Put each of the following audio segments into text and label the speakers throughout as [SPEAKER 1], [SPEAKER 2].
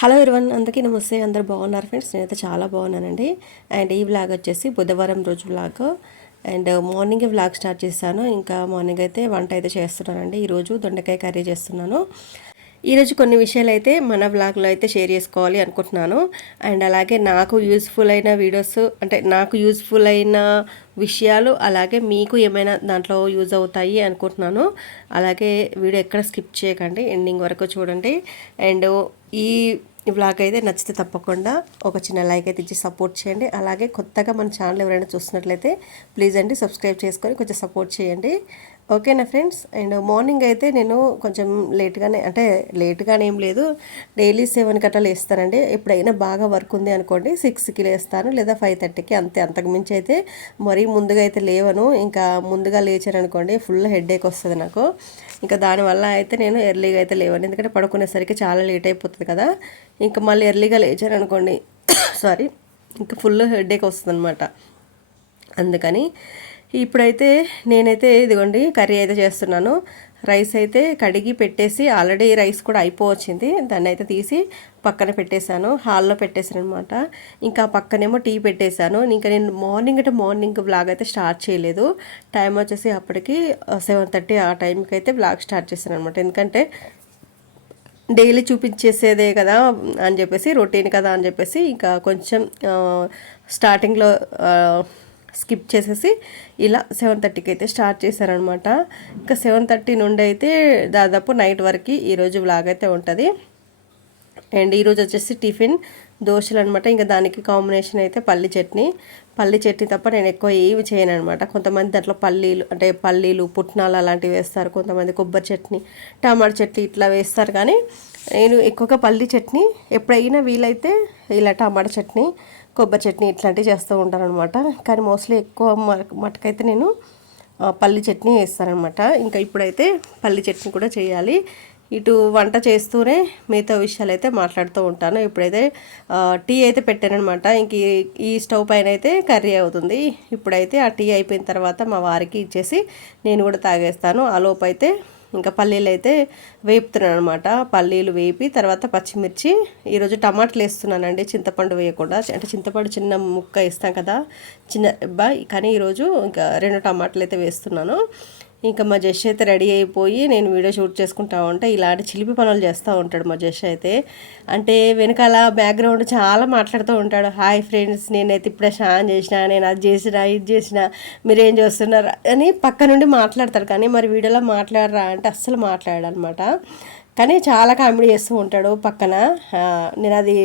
[SPEAKER 1] Hello ఇరవన్ అందరికీ నమస్తే అందరు బాగున్నారు ఫ్రెండ్స్ నేనైతే చాలా బాగున్నానండి. అండ్ ఈ వ్లాగ్ వచ్చేసి బుధవారం రోజు vlog and morning vlog start చేశాను. ఇంకా మార్నింగ్ అయితే వంట అయితే చేస్తున్నానండి. ఈరోజు దొండకాయ కర్రీ చేస్తున్నాను. ఈరోజు కొన్ని విషయాలు అయితే మన వ్లాగ్లో అయితే షేర్ చేసుకోవాలి అనుకుంటున్నాను. అండ్ అలాగే నాకు యూస్ఫుల్ అయిన వీడియోస్ అంటే నాకు యూస్ఫుల్ అయిన విషయాలు అలాగే మీకు ఏమైనా దాంట్లో యూజ్ అవుతాయి అనుకుంటున్నాను. అలాగే వీడియో ఎక్కడ స్కిప్ చేయకండి. ఎండింగ్ వరకు చూడండి. అండ్ ఈ వ్లాగ్ అయితే నచ్చితే తప్పకుండా ఒక చిన్న లైక్ అయితే ఇచ్చి సపోర్ట్ చేయండి. అలాగే కొత్తగా మన ఛానల్ ఎవరైనా చూస్తున్నట్లయితే ప్లీజ్ అండి సబ్స్క్రైబ్ చేసుకొని కొంచెం సపోర్ట్ చేయండి. ఓకేనా ఫ్రెండ్స్? అండ్ మార్నింగ్ అయితే నేను కొంచెం లేట్గానే అంటే లేట్గానే ఏం లేదు. డైలీ సెవెన్ కట్టా లేస్తానండి. ఎప్పుడైనా బాగా వర్క్ ఉంది అనుకోండి సిక్స్కి లేస్తాను లేదా ఫైవ్ థర్టీకి అంతే. అంతకుమించి అయితే మరీ ముందుగా అయితే లేవను. ఇంకా ముందుగా లేచాను అనుకోండి ఫుల్ హెడేక్ వస్తుంది నాకు. ఇంకా దానివల్ల అయితే నేను ఎర్లీగా అయితే లేవను. ఎందుకంటే పడుకునేసరికి చాలా లేట్ అయిపోతుంది కదా. ఇంకా మళ్ళీ ఎర్లీగా లేచాను అనుకోండి సారీ ఇంకా ఫుల్ హెడేక్ వస్తుంది అనమాట అందుకని ఇప్పుడైతే నేనైతే ఇదిగోండి కర్రీ అయితే చేస్తున్నాను. రైస్ అయితే కడిగి పెట్టేసి ఆల్రెడీ రైస్ కూడా అయిపోవచ్చింది. దాన్ని అయితే తీసి పక్కన పెట్టేశాను. హాల్లో పెట్టేశాను అనమాట ఇంకా పక్కనేమో టీ పెట్టేశాను. ఇంకా నేను మార్నింగ్ అంటే మార్నింగ్ బ్లాగ్ అయితే స్టార్ట్ చేయలేదు. టైం వచ్చేసి అప్పటికి సెవెన్ థర్టీ ఆ టైంకి అయితే బ్లాగ్ స్టార్ట్ చేశాను అనమాట ఎందుకంటే డైలీ చూపించేసేదే కదా అని చెప్పేసి రొటీన్ కదా అని చెప్పేసి ఇంకా కొంచెం స్టార్టింగ్లో స్కిప్ చేసేసి ఇలా సెవెన్ థర్టీకి అయితే స్టార్ట్ చేశారనమాట. ఇంకా సెవెన్ థర్టీ నుండి అయితే దాదాపు నైట్ వరకు ఈరోజు బ్లాగ్ అయితే ఉంటుంది. అండ్ ఈరోజు వచ్చేసి టిఫిన్ దోశలు అనమాట ఇంకా దానికి కాంబినేషన్ అయితే పల్లి చట్నీ. పల్లి చట్నీ తప్ప నేను ఎక్కువ ఏమి చేయను అనమాట కొంతమంది దాంట్లో పల్లీలు అంటే పల్లీలు పుట్నాలు అలాంటివి వేస్తారు. కొంతమంది కొబ్బరి చట్నీ టమాటా చట్నీ ఇట్లా వేస్తారు. కానీ నేను ఎక్కువగా పల్లి చట్నీ ఎప్పుడైనా వీలైతే ఇలా టమాటా చట్నీ కొబ్బరి చట్నీ ఇట్లాంటివి చేస్తూ ఉంటాను అనమాట కానీ మోస్ట్లీ ఎక్కువ మటుకైతే నేను పల్లి చట్నీ వేస్తానమాట ఇంకా ఇప్పుడైతే పల్లి చట్నీ కూడా చేయాలి. ఇటు వంట చేస్తూనే మిగతా విషయాలు అయితే మాట్లాడుతూ ఉంటాను. ఇప్పుడైతే టీ అయితే పెట్టానమాట ఇంక ఈ స్టవ్ పైన అయితే కర్రీ అవుతుంది. ఇప్పుడైతే ఆ టీ అయిపోయిన తర్వాత మా వారికి ఇచ్చేసి నేను కూడా తాగేస్తాను. ఆ లోపు అయితే ఇంకా పల్లీలు అయితే వేపుతున్నాను అనమాట పల్లీలు వేపి తర్వాత పచ్చిమిర్చి ఈరోజు టమాటాలు వేస్తున్నానండి చింతపండు వేయకుండా. అంటే చింతపండు చిన్న ముక్క ఇస్తాం కదా చిన్న కానీ ఈరోజు ఇంకా రెండు టమాటాలు అయితే వేస్తున్నాను. ఇంకా మా జష్ అయితే రెడీ అయిపోయి నేను వీడియో షూట్ చేసుకుంటా ఉంటా. ఇలాంటి చిలిపి పనులు చేస్తూ ఉంటాడు మా జష్ అయితే. అంటే వెనకాల బ్యాక్గ్రౌండ్ చాలా మాట్లాడుతూ ఉంటాడు. హాయ్ ఫ్రెండ్స్ నేనైతే ఇప్పుడే స్నానం చేసిన నేను అది చేసిన ఇది చేసిన ఏం చేస్తున్నారు? అని పక్క నుండి మాట్లాడతాడు. కానీ మరి వీడియోలో మాట్లాడరా అంటే అస్సలు మాట్లాడనమాట కానీ చాలా కామెడీ చేస్తూ ఉంటాడు పక్కన. నేను అది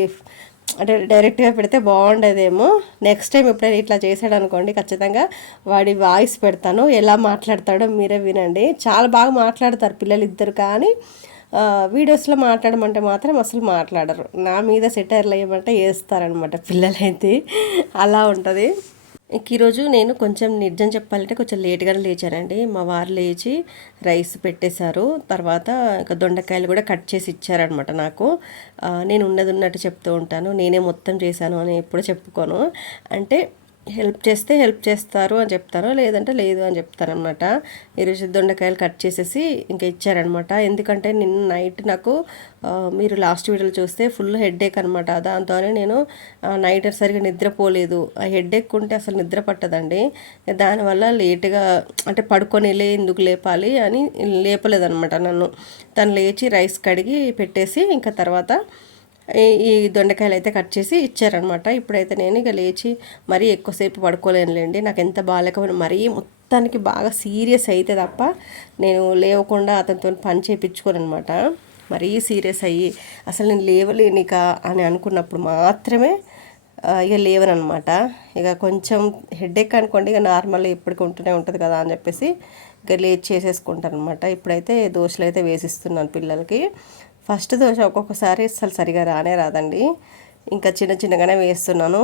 [SPEAKER 1] అంటే డైరెక్ట్గా పెడితే బాగుండేదేమో. నెక్స్ట్ టైం ఎప్పుడైనా ఇట్లా చేశాడు అనుకోండి ఖచ్చితంగా వాడి వాయిస్ పెడతాను. ఎలా మాట్లాడతాడో మీరే వినండి. చాలా బాగా మాట్లాడతారు పిల్లలు ఇద్దరు కానీ వీడియోస్లో మాట్లాడమంటే మాత్రం అసలు మాట్లాడరు. నా మీద సెటైర్లు వేయమంటే వేస్తారనమాట పిల్లలైతే. అలా ఉంటుంది. ఈరోజు నేను కొంచెం నిజం చెప్పాలంటే కొంచెం లేట్గానే లేచానండి. మా వారు లేచి రైస్ పెట్టేశారు. తర్వాత ఇంకా దొండకాయలు కూడా కట్ చేసి ఇచ్చారనమాట నాకు. నేను ఉన్నది ఉన్నట్టు చెప్తూ ఉంటాను. నేనే మొత్తం చేశాను అని ఎప్పుడు చెప్పుకోను. అంటే హెల్ప్ చేస్తే హెల్ప్ చేస్తారు అని చెప్తాను లేదంటే లేదు అని చెప్తారనమాట ఈరోజు దొండకాయలు కట్ చేసేసి ఇంకా ఇచ్చారనమాట ఎందుకంటే నిన్న నైట్ నాకు మీరు లాస్ట్ వీడియోలో చూస్తే ఫుల్ హెడ్ఏక్ అనమాట దాంతోనే నేను నైట్ సరిగా నిద్రపోలేదు. ఆ హెడ్ఏక్ ఉంటే అసలు నిద్ర పట్టదండి. దానివల్ల లేట్గా అంటే పడుకొని లే ఎందుకు లేపాలి అని లేపలేదనమాట నన్ను. తను లేచి రైస్ కడిగి పెట్టేసి ఇంకా తర్వాత ఈ దొండకాయలు అయితే కట్ చేసి ఇచ్చారనమాట ఇప్పుడైతే నేను ఇక లేచి మరీ ఎక్కువసేపు పడుకోలేనులేండి. నాకు ఎంత బాగాలేకపోయినా మరీ మొత్తానికి బాగా సీరియస్ అయితే తప్ప నేను లేవకుండా అతనితో పని చేయించుకోను అనమాట మరీ సీరియస్ అయ్యి అసలు నేను లేవలేనిక అని అనుకున్నప్పుడు మాత్రమే ఇక లేవనమాట ఇక కొంచెం హెడేక్ అనుకోండి ఇక నార్మల్ ఎప్పటికీ ఉంటూనే ఉంటుంది కదా అని చెప్పేసి ఇక లేచి చేసేసుకుంటాను అనమాట ఇప్పుడైతే దోశలు అయితే వేసిస్తున్నాను పిల్లలకి. ఫస్ట్ దోశ ఒక్కొక్కసారి అసలు సరిగా రానే రాదండి. ఇంకా చిన్న చిన్నగానే వేస్తున్నాను.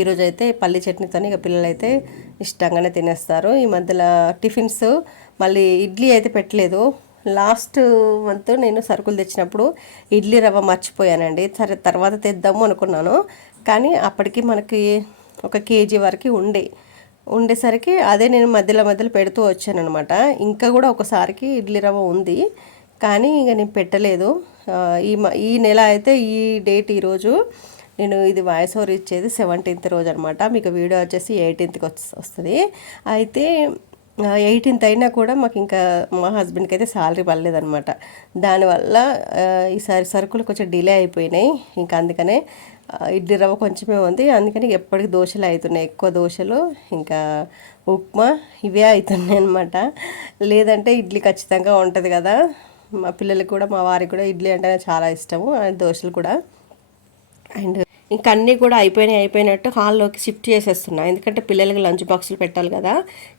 [SPEAKER 1] ఈరోజు అయితే పల్లి చట్నీతో ఇక పిల్లలు అయితే ఇష్టంగానే తినేస్తారు. ఈ మధ్యలో టిఫిన్స్ మళ్ళీ ఇడ్లీ అయితే పెట్టలేదు. లాస్ట్ మంత్ నేను సరుకులు తెచ్చినప్పుడు ఇడ్లీ రవ్వ మర్చిపోయానండి. సరే తర్వాత తెద్దాము అనుకున్నాను. కానీ అప్పటికి మనకి ఒక కేజీ వరకు ఉండే. ఉండేసరికి అదే నేను మధ్యలో మధ్యలో పెడుతూ వచ్చాను అనమాట ఇంకా కూడా ఒకసారికి ఇడ్లీ రవ్వ ఉంది. కానీ ఇక నేను పెట్టలేదు. ఈ ఈ నెల అయితే ఈ డేట్ ఈరోజు నేను ఇది వాయిస్ ఓవర్ ఇచ్చేది సెవెంటీన్త్ రోజు అనమాట మీకు వీడియో వచ్చేసి ఎయిటీన్త్కి వస్తుంది. అయితే ఎయిటీన్త్ అయినా కూడా మాకు ఇంకా మా హస్బెండ్కి అయితే శాలరీ పడలేదనమాట దానివల్ల ఈసారి సరుకులు కొంచెం డిలే అయిపోయినాయి. ఇంకా అందుకనే ఇడ్లీ రవ్వ కొంచెమే ఉంది. అందుకని ఎప్పటికి దోశలు అవుతున్నాయి ఎక్కువ దోశలు ఇంకా ఉప్మా ఇవే అవుతున్నాయి అనమాట లేదంటే ఇడ్లీ ఖచ్చితంగా ఉంటుంది కదా. మా పిల్లలకి కూడా మా వారికి కూడా ఇడ్లీ అంటేనే చాలా ఇష్టము అండ్ దోశలు కూడా. అండ్ ఇంకా అన్నీ కూడా అయిపోయినాయి అయిపోయినట్టు హాల్లోకి షిఫ్ట్ చేసేస్తున్నా. ఎందుకంటే పిల్లలకి లంచ్ బాక్సులు పెట్టాలి కదా.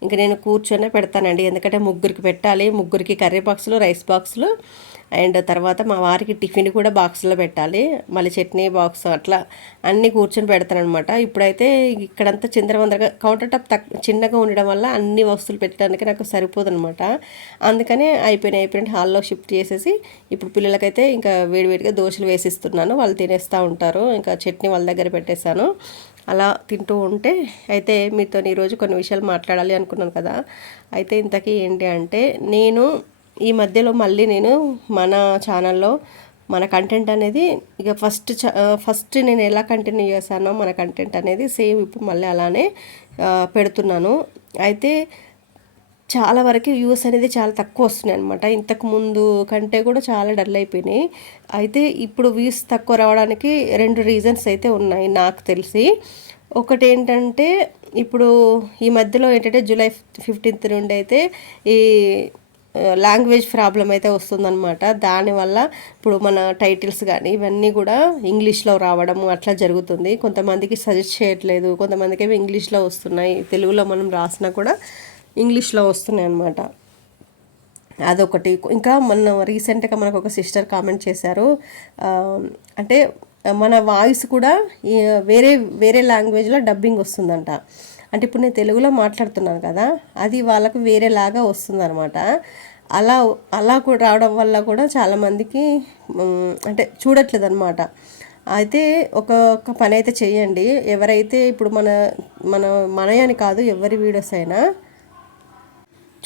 [SPEAKER 1] ఇంకా నేను కూర్చొనే పెడతానండి. ఎందుకంటే ముగ్గురికి పెట్టాలి. ముగ్గురికి కర్రీ బాక్సులు రైస్ బాక్సులు. అండ్ తర్వాత మా వారికి టిఫిన్ కూడా బాక్స్లో పెట్టాలి. మళ్ళీ చట్నీ బాక్స్ అట్లా అన్నీ కూర్చొని పెడతానమాట ఇప్పుడైతే ఇక్కడంతా చిందరవందరగా కౌంటర్ టాప్ తక్ చిన్నగా ఉండడం వల్ల అన్ని వస్తువులు పెట్టడానికి నాకు సరిపోదనమాట అందుకనే అయిపోయినాయి అయిపోయిన హాల్లో షిఫ్ట్ చేసేసి ఇప్పుడు పిల్లలకైతే ఇంకా వేడివేడిగా దోశలు వేసిస్తున్నాను. వాళ్ళు తినేస్తూ ఉంటారు. ఇంకా చట్నీ వాళ్ళ దగ్గర పెట్టేశాను. అలా తింటూ ఉంటే అయితే మీతో ఈరోజు కొన్ని విషయాలు మాట్లాడాలి అనుకున్నాను కదా. అయితే ఇంతకీ ఏంటి అంటే నేను ఈ మధ్యలో మళ్ళీ నేను మన ఛానల్లో మన కంటెంట్ అనేది ఇక ఫస్ట్ ఫస్ట్ నేను ఎలా కంటిన్యూ చేశానో మన కంటెంట్ అనేది సేమ్ ఇప్పుడు మళ్ళీ అలానే పెడుతున్నాను. అయితే చాలా వరకు వ్యూస్ అనేది చాలా తక్కువ వస్తున్నాయి అనమాట ఇంతకు ముందు కంటే కూడా చాలా డల్ అయిపోయినాయి. అయితే ఇప్పుడు వ్యూస్ తక్కువ రావడానికి రెండు రీజన్స్ అయితే ఉన్నాయి నాకు తెలిసి. ఒకటి ఏంటంటే ఇప్పుడు ఈ మధ్యలో ఏంటంటే జూలై ఫిఫ్టీన్త్ నుండి అయితే ఈ లాంగ్వేజ్ ప్రాబ్లం అయితే వస్తుందన్నమాట. దానివల్ల ఇప్పుడు మన టైటిల్స్ కానీ ఇవన్నీ కూడా ఇంగ్లీష్లో రావడము అట్లా జరుగుతుంది. కొంతమందికి సజెస్ట్ చేయట్లేదు. కొంతమందికి ఇంగ్లీష్లో వస్తున్నాయి. తెలుగులో మనం రాసినా కూడా ఇంగ్లీష్లో వస్తున్నాయి అన్నమాట అదొకటి. ఇంకా మొన్న రీసెంట్గా మనకు ఒక సిస్టర్ కామెంట్ చేశారు. అంటే మన వాయిస్ కూడా ఈ వేరే వేరే లాంగ్వేజ్లో డబ్బింగ్ వస్తుందంట. అంటే ఇప్పుడు నేను తెలుగులో మాట్లాడుతున్నాను కదా అది వాళ్ళకు వేరేలాగా వస్తుందన్నమాట. అలా అలా కూడా రావడం వల్ల కూడా చాలామందికి అంటే చూడట్లేదు అనమాట అయితే ఒక ఒక పని అయితే చేయండి. ఎవరైతే ఇప్పుడు మన మన మనయని కాదు ఎవరి వీడియోస్ అయినా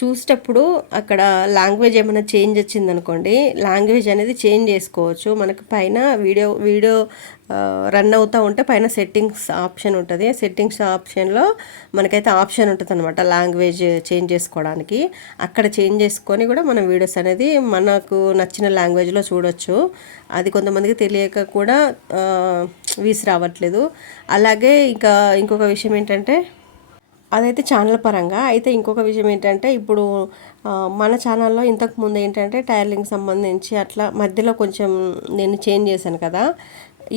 [SPEAKER 1] చూసేటప్పుడు అక్కడ లాంగ్వేజ్ ఏమైనా చేంజ్ వచ్చిందనుకోండి లాంగ్వేజ్ అనేది చేంజ్ చేసుకోవచ్చు. మనకు పైన వీడియో వీడియో రన్ అవుతూ ఉంటే పైన సెట్టింగ్స్ ఆప్షన్ ఉంటుంది. సెట్టింగ్స్ ఆప్షన్లో మనకైతే ఆప్షన్ ఉంటుంది అనమాట లాంగ్వేజ్ చేంజ్ చేసుకోవడానికి. అక్కడ చేంజ్ చేసుకొని కూడా మన వీడియోస్ అనేది మనకు నచ్చిన లాంగ్వేజ్లో చూడొచ్చు. అది కొంతమందికి తెలియక కూడా వీసి రావట్లేదు. అలాగే ఇంకా ఇంకొక విషయం ఏంటంటే అదైతే ఛానల్ పరంగా. అయితే ఇంకొక విషయం ఏంటంటే ఇప్పుడు మన ఛానల్లో ఇంతకు ముందు ఏంటంటే టైలరింగ్ సంబంధించి అట్లా మధ్యలో కొంచెం నేను చేంజ్ చేశాను కదా.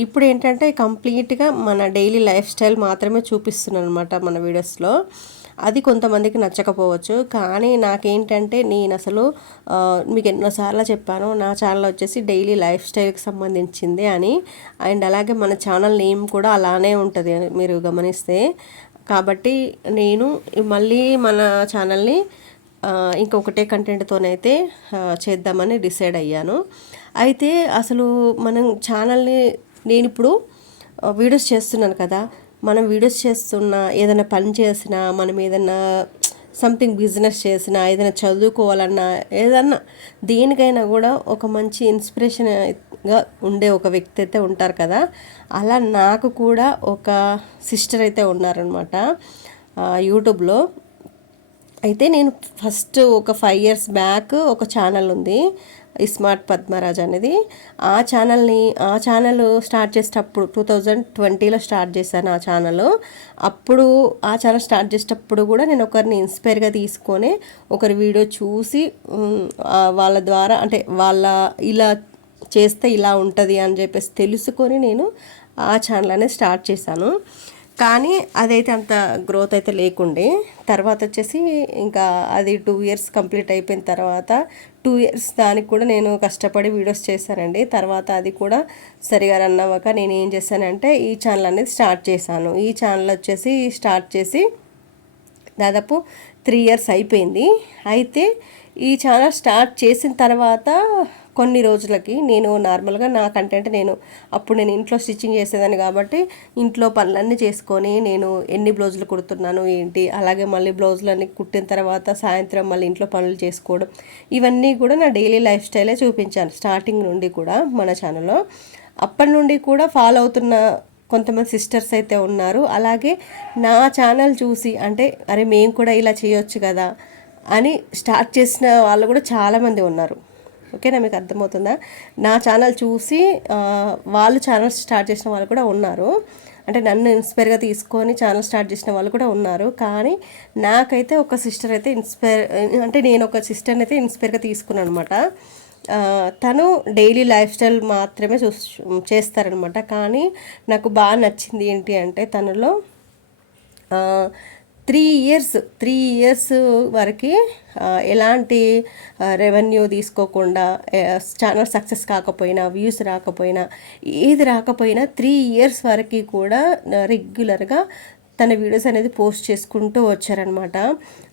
[SPEAKER 1] ఇప్పుడు ఏంటంటే కంప్లీట్గా మన డైలీ లైఫ్ స్టైల్ మాత్రమే చూపిస్తున్నాను అనమాట మన వీడియోస్లో. అది కొంతమందికి నచ్చకపోవచ్చు. కానీ నాకేంటంటే నేను అసలు మీకు ఎన్నోసార్లు చెప్పాను నా ఛానల్ వచ్చేసి డైలీ లైఫ్ స్టైల్కి సంబంధించింది అని. అండ్ అలాగే మన ఛానల్ నేమ్ కూడా అలానే ఉంటుంది మీరు గమనిస్తే. కాబట్టి నేను మళ్ళీ మన ఛానల్ని ఇంకొకటే కంటెంట్తోనైతే చేద్దామని డిసైడ్ అయ్యాను. అయితే అసలు మనం ఛానల్ని నేను ఇప్పుడు వీడియోస్ చేస్తున్నాను కదా మనం వీడియోస్ చేస్తున్నా ఏదైనా పని చేసినా మనం ఏదైనా సంథింగ్ బిజినెస్ చేసినా ఏదైనా చదువుకోవాలన్నా ఏదన్నా దేనికైనా కూడా ఒక మంచి ఇన్స్పిరేషన్గా ఉండే ఒక వ్యక్తి అయితే ఉంటారు కదా. అలా నాకు కూడా ఒక సిస్టర్ అయితే ఉన్నారనమాట యూట్యూబ్లో. అయితే నేను ఫస్ట్ ఒక ఫైవ్ ఇయర్స్ బ్యాక్ ఒక ఛానల్ ఉంది. స్మార్ట్ పద్మరాజ్ అనేది. ఆ ఛానల్ని ఆ ఛానల్ స్టార్ట్ చేసేటప్పుడు టూ థౌజండ్ ట్వంటీలో స్టార్ట్ చేశాను ఆ ఛానల్. అప్పుడు ఆ ఛానల్ స్టార్ట్ చేసేటప్పుడు కూడా నేను ఒకరిని ఇన్స్పైర్గా తీసుకొని ఒకరి వీడియో చూసి వాళ్ళ ద్వారా అంటే వాళ్ళ ఇలా చేస్తే ఇలా ఉంటుంది అని చెప్పేసి తెలుసుకొని నేను ఆ ఛానల్ అనేది స్టార్ట్ చేశాను. కానీ అదైతే అంత గ్రోత్ అయితే లేకుండే. తర్వాత వచ్చేసి ఇంకా అది టూ ఇయర్స్ కంప్లీట్ అయిపోయిన తర్వాత టూ ఇయర్స్ దానికి కూడా నేను కష్టపడి వీడియోస్ చేశానండి. తర్వాత అది కూడా సరిగా రన్ అవ్వక నేను ఏం చేశానంటే ఈ ఛానల్ అనేది స్టార్ట్ చేశాను. ఈ ఛానల్ వచ్చేసి స్టార్ట్ చేసి దాదాపు త్రీ ఇయర్స్ అయిపోయింది. అయితే ఈ ఛానల్ స్టార్ట్ చేసిన తర్వాత కొన్ని రోజులకి నేను నార్మల్గా నా కంటెంట్ నేను అప్పుడు నేను ఇంట్లో స్టిచ్చింగ్ చేసేదాన్ని కాబట్టి ఇంట్లో పనులన్నీ చేసుకొని నేను ఎన్ని బ్లౌజులు కుడుతున్నాను ఏంటి అలాగే మళ్ళీ బ్లౌజులన్నీ కుట్టిన తర్వాత సాయంత్రం మళ్ళీ ఇంట్లో పనులు చేసుకోవడం ఇవన్నీ కూడా నా డైలీ లైఫ్ స్టైలే చూపించాను స్టార్టింగ్ నుండి కూడా మన ఛానల్లో. అప్పటి నుండి కూడా ఫాలో అవుతున్న కొంతమంది సిస్టర్స్ అయితే ఉన్నారు. అలాగే నా ఛానల్ చూసి అంటే అరే మేము కూడా ఇలా చేయొచ్చు కదా అని స్టార్ట్ చేసిన వాళ్ళు కూడా చాలామంది ఉన్నారు. ఓకేనా? మీకు అర్థమవుతుందా? నా ఛానల్ చూసి వాళ్ళు ఛానల్స్ స్టార్ట్ చేసిన వాళ్ళు కూడా ఉన్నారు. అంటే నన్ను ఇన్స్పైర్గా తీసుకొని ఛానల్ స్టార్ట్ చేసిన వాళ్ళు కూడా ఉన్నారు. కానీ నాకైతే ఒక సిస్టర్ అయితే ఇన్స్పైర్ అంటే నేను ఒక సిస్టర్ని అయితే ఇన్స్పైర్గా తీసుకున్నాను అనమాట తను డైలీ లైఫ్ స్టైల్ మాత్రమే చూ చేస్తారనమాట కానీ నాకు బాగా నచ్చింది ఏంటి అంటే తనలో త్రీ ఇయర్స్ త్రీ ఇయర్స్ వరకు ఎలాంటి రెవెన్యూ తీసుకోకుండా ఛానల్ సక్సెస్ కాకపోయినా వ్యూస్ రాకపోయినా ఏది రాకపోయినా త్రీ ఇయర్స్ వరకు కూడా రెగ్యులర్గా తన వీడియోస్ అనేది పోస్ట్ చేసుకుంటూ వచ్చారనమాట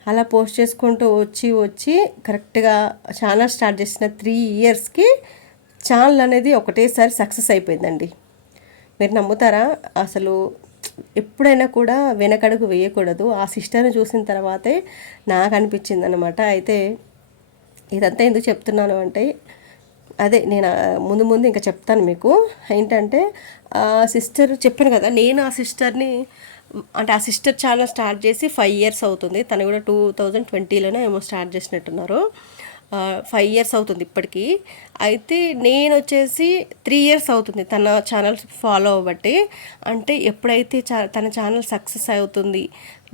[SPEAKER 1] అలా పోస్ట్ చేసుకుంటూ వచ్చి వచ్చి కరెక్ట్గా ఛానల్ స్టార్ట్ చేసిన త్రీ ఇయర్స్కి ఛానల్ అనేది ఒకటేసారి సక్సెస్ అయిపోయిందండి. మీరు నమ్ముతారా? అసలు ఎప్పుడైనా కూడా వెనకడుగు వేయకూడదు. ఆ సిస్టర్ని చూసిన తర్వాతే నాకు అనిపించింది అనమాట అయితే ఇదంతా ఎందుకు చెప్తున్నాను అంటే అదే నేను ముందు ముందు ఇంకా చెప్తాను మీకు. ఏంటంటే ఆ సిస్టర్ చెప్పాను కదా నేను ఆ సిస్టర్ని అంటే ఆ సిస్టర్ ఛానల్ స్టార్ట్ చేసి ఫైవ్ ఇయర్స్ అవుతుంది. తను కూడా టూ థౌజండ్ ట్వంటీలోనే ఏమో స్టార్ట్ చేసినట్టున్నారు. ఫైవ్ ఇయర్స్ అవుతుంది ఇప్పటికీ. అయితే నేను వచ్చేసి త్రీ ఇయర్స్ అవుతుంది తన ఛానల్ ఫాలో అవ్వబట్టి. అంటే ఎప్పుడైతే చా తన ఛానల్ సక్సెస్ అవుతుంది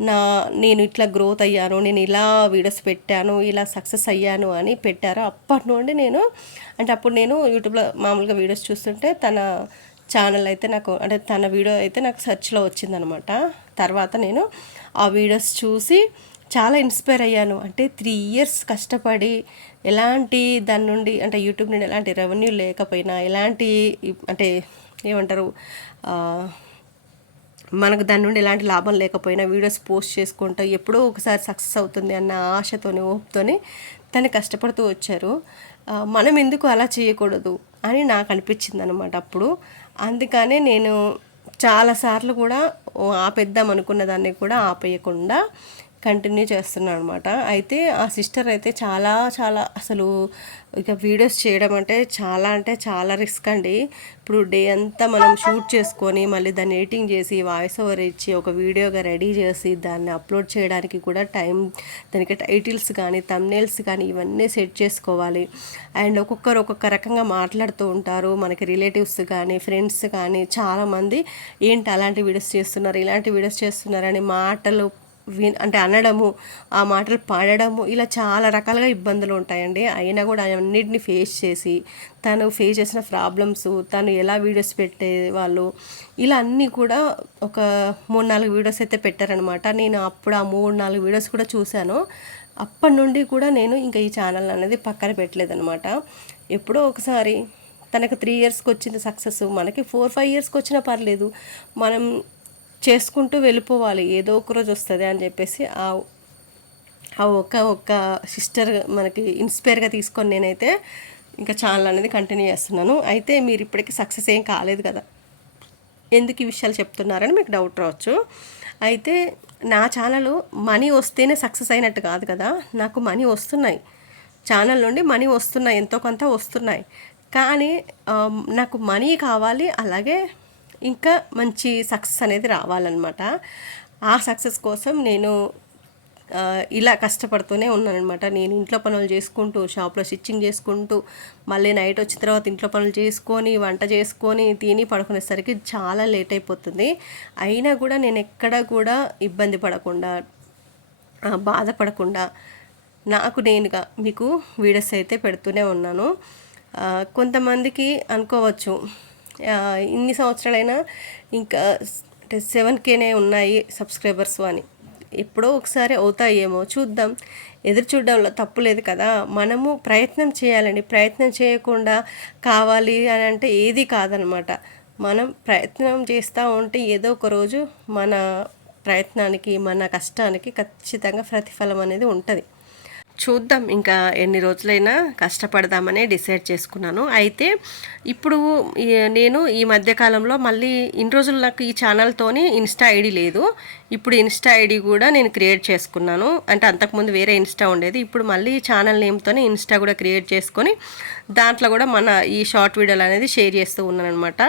[SPEAKER 1] నా నేను ఇట్లా గ్రోత్ అయ్యాను నేను ఇలా వీడియోస్ పెట్టాను ఇలా సక్సెస్ అయ్యాను అని పెట్టారు అప్పటి నుండి నేను అంటే అప్పుడు నేను యూట్యూబ్లో మామూలుగా వీడియోస్ చూస్తుంటే తన ఛానల్ అయితే నాకు అంటే తన వీడియో అయితే నాకు సెర్చ్లో వచ్చిందనమాట. తర్వాత నేను ఆ వీడియోస్ చూసి చాలా ఇన్స్పైర్ అయ్యాను. అంటే త్రీ ఇయర్స్ కష్టపడి ఎలాంటి దాని నుండి అంటే యూట్యూబ్ నుండి ఎలాంటి రెవెన్యూ లేకపోయినా ఎలాంటి అంటే ఏమంటారు మనకు దాని నుండి ఎలాంటి లాభం లేకపోయినా వీడియోస్ పోస్ట్ చేసుకుంటూ ఎప్పుడో ఒకసారి సక్సెస్ అవుతుంది అన్న ఆశతోని ఓపుతోని తను కష్టపడుతూ వచ్చారు. మనం ఎందుకు అలా చేయకూడదు అని నాకు అనిపించింది అనమాట అప్పుడు. అందుకనే నేను చాలాసార్లు కూడా ఆపేద్దాం అనుకున్న దాన్ని కూడా ఆపేయకుండా కంటిన్యూ చేస్తున్నాను అనమాట అయితే ఆ సిస్టర్ అయితే చాలా చాలా అసలు ఇక వీడియోస్ చేయడం అంటే చాలా అంటే చాలా రిస్క్ అండి. ఇప్పుడు డే అంతా మనం షూట్ చేసుకొని మళ్ళీ దాన్ని ఎడిటింగ్ చేసి వాయిస్ ఓవర్ ఇచ్చి ఒక వీడియోగా రెడీ చేసి దాన్ని అప్లోడ్ చేయడానికి కూడా టైం దానికి టైటిల్స్ కానీ తమ్నేల్స్ కానీ ఇవన్నీ సెట్ చేసుకోవాలి. అండ్ ఒక్కొక్కరు ఒక్కొక్క రకంగా మాట్లాడుతూ ఉంటారు. మనకి రిలేటివ్స్ కానీ ఫ్రెండ్స్ కానీ చాలామంది ఏంటి అలాంటి వీడియోస్ చేస్తున్నారు ఇలాంటి వీడియోస్ చేస్తున్నారని మాటలు విన్ అంటే అనడము ఆ మాటలు పాడడము ఇలా చాలా రకాలుగా ఇబ్బందులు ఉంటాయండి. అయినా కూడా అన్నిటిని ఫేస్ చేసి తను ఫేస్ చేసిన ప్రాబ్లమ్స్ తను ఎలా వీడియోస్ పెట్టే వాళ్ళు ఇలా అన్నీ కూడా ఒక మూడు నాలుగు వీడియోస్ అయితే పెట్టారనమాట నేను అప్పుడు ఆ మూడు నాలుగు వీడియోస్ కూడా చూశాను. అప్పటి నుండి కూడా నేను ఇంకా ఈ ఛానల్ అనేది పక్కన పెట్టలేదనమాట ఎప్పుడో ఒకసారి తనకు త్రీ ఇయర్స్కి వచ్చింది సక్సెస్ మనకి ఫోర్ ఫైవ్ ఇయర్స్కి వచ్చినా పర్లేదు. మనం చేసుకుంటూ వెళ్ళిపోవాలి. ఏదో ఒక రోజు వస్తుంది అని చెప్పేసి ఆ ఆ ఒక్క ఒక్క సిస్టర్ మనకి ఇన్స్పైర్గా తీసుకొని నేనైతే ఇంకా ఛానల్ అనేది కంటిన్యూ చేస్తున్నాను. అయితే మీరు ఇప్పటికీ సక్సెస్ ఏం కాలేదు కదా. ఎందుకు ఈ విషయాలు చెప్తున్నారని మీకు డౌట్ రావచ్చు. అయితే నా ఛానల్ మనీ వస్తేనే సక్సెస్ అయినట్టు కాదు కదా. నాకు మనీ వస్తున్నాయి. ఛానల్ నుండి మనీ వస్తున్నాయి. ఎంతో కొంత వస్తున్నాయి. కానీ నాకు మనీ కావాలి. అలాగే ఇంకా మంచి సక్సెస్ అనేది రావాలన్నమాట. ఆ సక్సెస్ కోసం నేను ఇలా కష్టపడుతూనే ఉన్నానమాట నేను ఇంట్లో పనులు చేసుకుంటూ షాప్లో స్టిచ్చింగ్ చేసుకుంటూ మళ్ళీ నైట్ వచ్చిన తర్వాత ఇంట్లో పనులు చేసుకొని వంట చేసుకొని తిని పడుకునేసరికి చాలా లేట్ అయిపోతుంది. అయినా కూడా నేను ఎక్కడ కూడా ఇబ్బంది పడకుండా బాధపడకుండా నాకు నేనుగా మీకు వీడియోస్ అయితే పెడుతూనే ఉన్నాను. కొంతమందికి అనుకోవచ్చు ఇన్ని సంవత్సరాలైనా ఇంకా అంటే సెవెన్ కేనే ఉన్నాయి సబ్స్క్రైబర్స్ అని. ఎప్పుడో ఒకసారి అవుతాయేమో చూద్దాం. ఎదురు చూడడంలో తప్పు లేదు కదా. మనము ప్రయత్నం చేయాలండి. ప్రయత్నం చేయకుండా కావాలి అని అంటే ఏది కాదనమాట. మనం ప్రయత్నం చేస్తూ ఉంటే ఏదో ఒక రోజు మన ప్రయత్నానికి మన కష్టానికి ఖచ్చితంగా ప్రతిఫలం అనేది ఉంటుంది. చూద్దాం. ఇంకా ఎన్ని రోజులైనా కష్టపడదామని డిసైడ్ చేసుకున్నాను. అయితే ఇప్పుడు ఈ- నేను ఈ మధ్యకాలంలో మళ్ళీ ఇన్ని రోజులు నాకు ఈ ఛానల్తోని ఇన్స్టా ఐడి లేదు. ఇప్పుడు ఇన్స్టా ఐడి కూడా నేను క్రియేట్ చేసుకున్నాను. అంటే అంతకుముందు వేరే ఇన్స్టా ఉండేది. ఇప్పుడు మళ్ళీ ఛానల్ నేమ్తోనే ఇన్స్టా కూడా క్రియేట్ చేసుకొని దాంట్లో కూడా మన ఈ షార్ట్ వీడియోలు అనేది షేర్ చేస్తూ ఉన్నాను అనమాట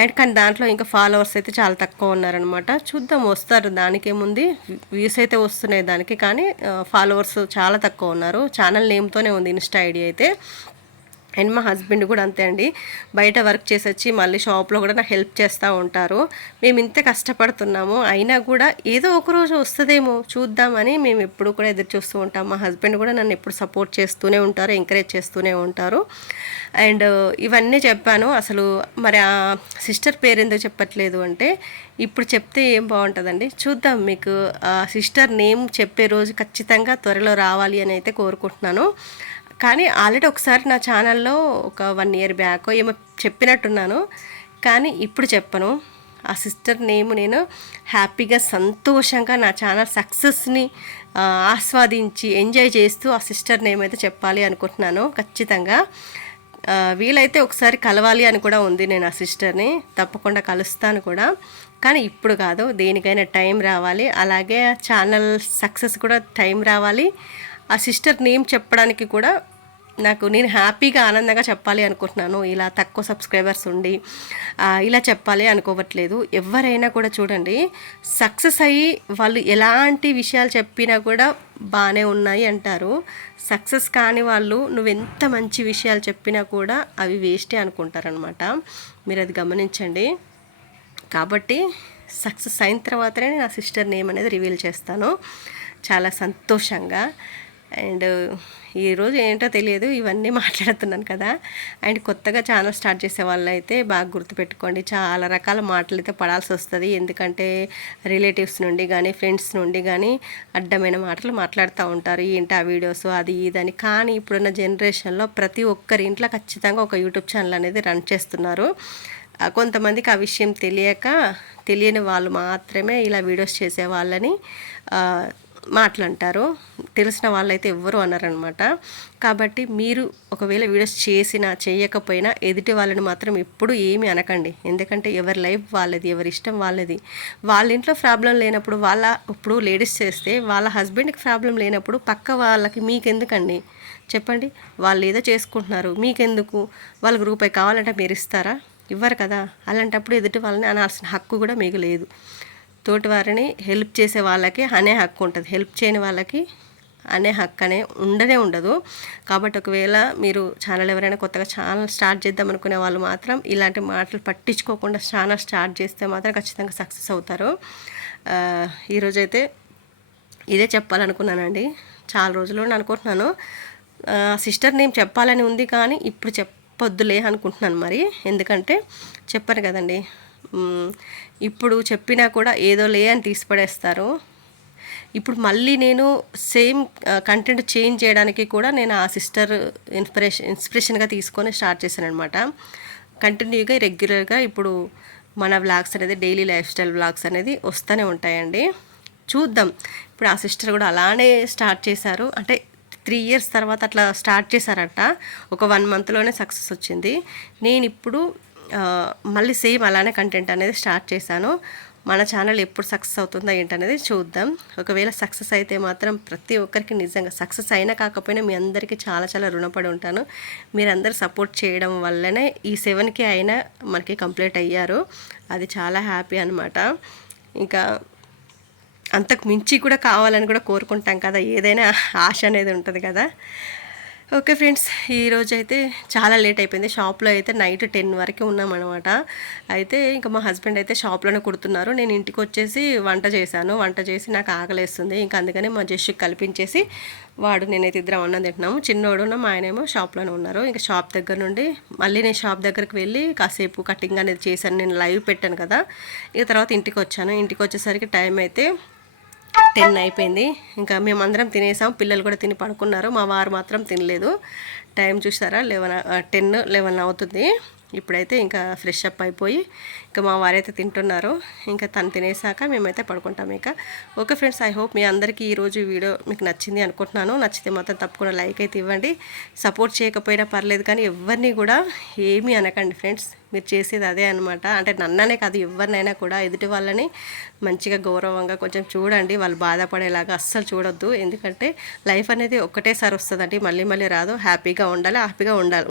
[SPEAKER 1] అండ్ కానీ దాంట్లో ఇంకా ఫాలోవర్స్ అయితే చాలా తక్కువ ఉన్నారనమాట చూద్దాం వస్తారు. దానికేముంది? వ్యూస్ అయితే వస్తున్నాయి దానికి. కానీ ఫాలోవర్స్ చాలా తక్కువ ఉన్నారు. ఛానల్ నేమ్తోనే ఉంది ఇన్స్టా ఐడి అయితే. అండ్ మా హస్బెండ్ కూడా అంతే అండి. బయట వర్క్ చేసి వచ్చి మళ్ళీ షాప్లో కూడా నాకు హెల్ప్ చేస్తూ ఉంటారు. మేము ఇంత కష్టపడుతున్నాము. అయినా కూడా ఏదో ఒక రోజు వస్తుందేమో చూద్దామని మేము ఎప్పుడు కూడా ఎదురు చూస్తూ ఉంటాం. మా హస్బెండ్ కూడా నన్ను ఎప్పుడు సపోర్ట్ చేస్తూనే ఉంటారు ఎంకరేజ్ చేస్తూనే ఉంటారు. అండ్ ఇవన్నీ చెప్పాను. అసలు మరి ఆ సిస్టర్ పేరు ఎందుకు చెప్పట్లేదు అంటే ఇప్పుడు చెప్తే ఏం బాగుంటుందండి? చూద్దాం మీకు ఆ సిస్టర్ నేమ్ చెప్పే రోజు ఖచ్చితంగా త్వరలో రావాలి అని అయితే కోరుకుంటున్నాను. కానీ ఆల్రెడీ ఒకసారి నా ఛానల్లో ఒక వన్ ఇయర్ బ్యాక్ ఏమో చెప్పినట్టున్నాను. కానీ ఇప్పుడు చెప్పను. ఆ సిస్టర్ నేమ్ నేను హ్యాపీగా సంతోషంగా నా ఛానల్ సక్సెస్ని ఆస్వాదించి ఎంజాయ్ చేస్తూ ఆ సిస్టర్ నేమ్ అయితే చెప్పాలి అనుకుంటున్నాను ఖచ్చితంగా. వీలైతే ఒకసారి కలవాలి అని కూడా ఉంది నేను ఆ సిస్టర్ని. తప్పకుండా కలుస్తాను కూడా. కానీ ఇప్పుడు కాదు దేనికైనా టైం రావాలి. అలాగే ఛానల్ సక్సెస్ కూడా టైం రావాలి. ఆ సిస్టర్ నేమ్ చెప్పడానికి కూడా నాకు నేను హ్యాపీగా ఆనందంగా చెప్పాలి అనుకుంటున్నాను. ఇలా తక్కువ సబ్స్క్రైబర్స్ ఉండి ఇలా చెప్పాలి అనుకోవట్లేదు. ఎవరైనా కూడా చూడండి సక్సెస్ అయ్యి వాళ్ళు ఎలాంటి విషయాలు చెప్పినా కూడా బాగానే ఉన్నాయి అంటారు. సక్సెస్ కాని వాళ్ళు నువ్వు ఎంత మంచి విషయాలు చెప్పినా కూడా అవి వేస్టే అనుకుంటారనమాట మీరు అది గమనించండి. కాబట్టి సక్సెస్ అయిన తర్వాతనే నా సిస్టర్ నేమ్ అనేది రివీల్ చేస్తాను. చాలా సంతోషంగా. అండ్ ఈరోజు ఏంటో తెలియదు ఇవన్నీ మాట్లాడుతున్నాను కదా. అండ్ కొత్తగా ఛానల్ స్టార్ట్ చేసే వాళ్ళు అయితే బాగా గుర్తుపెట్టుకోండి. చాలా రకాల మాటలు అయితే పడాల్సి వస్తుంది. ఎందుకంటే రిలేటివ్స్ నుండి కానీ ఫ్రెండ్స్ నుండి కానీ అడ్డమైన మాటలు మాట్లాడుతూ ఉంటారు. ఏంటి ఆ వీడియోస్ అది ఇదని. కానీ ఇప్పుడున్న జనరేషన్లో ప్రతి ఒక్కరి ఇంట్లో ఖచ్చితంగా ఒక యూట్యూబ్ ఛానల్ అనేది రన్ చేస్తున్నారు. కొంతమందికి ఆ విషయం తెలియక తెలియని వాళ్ళు మాత్రమే ఇలా వీడియోస్ చేసే వాళ్ళని మాటలంటారు తెలిసిన వాళ్ళైతే ఎవ్వరు అన్నారనమాట కాబట్టి మీరు ఒకవేళ వీడియోస్ చేసినా చేయకపోయినా ఎదుటి వాళ్ళని మాత్రం ఎప్పుడు ఏమీ అనకండి. ఎందుకంటే ఎవరి లైఫ్ వాళ్ళది ఎవరి ఇష్టం వాళ్ళది. వాళ్ళ ఇంట్లో ప్రాబ్లం లేనప్పుడు వాళ్ళ ఇప్పుడు లేడీస్ చేస్తే వాళ్ళ హస్బెండ్కి ప్రాబ్లం లేనప్పుడు పక్క వాళ్ళకి మీకెందుకండి? చెప్పండి. వాళ్ళు ఏదో చేసుకుంటున్నారు మీకెందుకు? వాళ్ళకి రూపాయి కావాలంటే మీరు ఇస్తారా? ఇవ్వరు కదా. అలాంటప్పుడు ఎదుటి వాళ్ళని అనాల్సిన హక్కు కూడా మీకు లేదు. తోటివారిని హెల్ప్ చేసే వాళ్ళకి అనే హక్కు ఉంటుంది. హెల్ప్ చేయని వాళ్ళకి అనే హక్కు అనే ఉండనే ఉండదు. కాబట్టి ఒకవేళ మీరు ఛానల్ ఎవరైనా కొత్తగా ఛానల్ స్టార్ట్ చేద్దాం అనుకునే వాళ్ళు మాత్రం ఇలాంటి మాటలు పట్టించుకోకుండా ఛానల్ స్టార్ట్ చేస్తే మాత్రం ఖచ్చితంగా సక్సెస్ అవుతారు. ఈరోజు ఈరోజైతే ఇదే చెప్పాలనుకున్నానండి. చాలా రోజులు అనుకుంటున్నాను. సిస్టర్ నేమ్ చెప్పాలని ఉంది కానీ ఇప్పుడు చెప్పొద్దులే అనుకుంటున్నాను మరి. ఎందుకంటే చెప్పాను కదండి ఇప్పుడు చెప్పినా కూడా ఏదో లే అని తీసిపడేస్తారు. ఇప్పుడు మళ్ళీ నేను సేమ్ కంటెంట్ చేంజ్ చేయడానికి కూడా నేను ఆ సిస్టర్ ఇన్స్పిరేషన్ ఇన్స్పిరేషన్గా తీసుకొని స్టార్ట్ చేశాను అనమాట కంటిన్యూగా రెగ్యులర్గా ఇప్పుడు మన వ్లాగ్స్ అనేది డైలీ లైఫ్ స్టైల్ వ్లాగ్స్ అనేది వస్తూనే ఉంటాయండి. చూద్దాం. ఇప్పుడు ఆ సిస్టర్ కూడా అలానే స్టార్ట్ చేశారు. అంటే త్రీ ఇయర్స్ తర్వాత అట్లా స్టార్ట్ చేశారంట. ఒక వన్ మంత్లోనే సక్సెస్ వచ్చింది. నేను ఇప్పుడు మళ్ళీ సేమ్ అలానే కంటెంట్ అనేది స్టార్ట్ చేశాను. మన ఛానల్ ఎప్పుడు సక్సెస్ అవుతుందో ఏంటనేది చూద్దాం. ఒకవేళ సక్సెస్ అయితే మాత్రం ప్రతి ఒక్కరికి నిజంగా సక్సెస్ అయినా కాకపోయినా మీ అందరికీ చాలా చాలా రుణపడి ఉంటాను. మీరందరూ సపోర్ట్ చేయడం వల్లనే ఈ సెవెన్కి అయినా మనకి కంప్లీట్ అయ్యారు. అది చాలా హ్యాపీ అనమాట ఇంకా అంతకు మించి కూడా కావాలని కూడా కోరుకుంటాం కదా. ఏదైనా ఆశ అనేది ఉంటుంది కదా. ఓకే ఫ్రెండ్స్ ఈరోజు అయితే చాలా లేట్ అయిపోయింది. షాప్లో అయితే నైట్ టెన్ వరకు ఉన్నామన్నమాట. అయితే ఇంకా మా హస్బెండ్ అయితే షాప్లోనే కుడుతున్నారు. నేను ఇంటికి వచ్చేసి వంట చేశాను. వంట చేసి నాకు ఆకలేస్తుంది. ఇంకా అందుకనే మా జెష్కి కల్పించేసి వాడు నేనైతే ఇద్దరం అన్నం తింటున్నాము. చిన్నోడు మా ఆయనేమో షాప్లోనే ఉన్నారు. ఇంకా షాప్ దగ్గర నుండి మళ్ళీ నేను షాప్ దగ్గరికి వెళ్ళి కాసేపు కటింగ్ అనేది చేశాను. నేను లైవ్ పెట్టాను కదా. ఇక తర్వాత ఇంటికి వచ్చాను ఇంటికి వచ్చేసరికి టైం అయితే టెన్ అయిపోయింది. ఇంకా మేమందరం తినేసాం. పిల్లలు కూడా తిని పడుకున్నారు. మా వారు మాత్రం తినలేదు. టైం చూసారా? లెవెన్ టెన్ లెవెన్ అవుతుంది. ఇప్పుడైతే ఇంకా ఫ్రెష్ అప్ అయిపోయి ఇంకా మా వారైతే తింటున్నారు. ఇంకా తను తినేసాక మేమైతే పడుకుంటాం ఇక. ఓకే ఫ్రెండ్స్ ఐ హోప్ మీ అందరికీ ఈరోజు వీడియో మీకు నచ్చింది అనుకుంటున్నాను. నచ్చితే మాత్రం తప్పకుండా లైక్ అయితే ఇవ్వండి. సపోర్ట్ చేయకపోయినా పర్లేదు కానీ ఎవరిని కూడా ఏమీ అనకండి ఫ్రెండ్స్. మీరు చేసేది అదే అనమాట అంటే నన్ననే కాదు ఎవరినైనా కూడా ఎదుటి వాళ్ళని మంచిగా గౌరవంగా కొంచెం చూడండి. వాళ్ళు బాధపడేలాగా అస్సలు చూడొద్దు. ఎందుకంటే లైఫ్ అనేది ఒక్కటేసారి వస్తుందండి. మళ్ళీ మళ్ళీ రాదు. హ్యాపీగా ఉండాలి హ్యాపీగా ఉండాలి.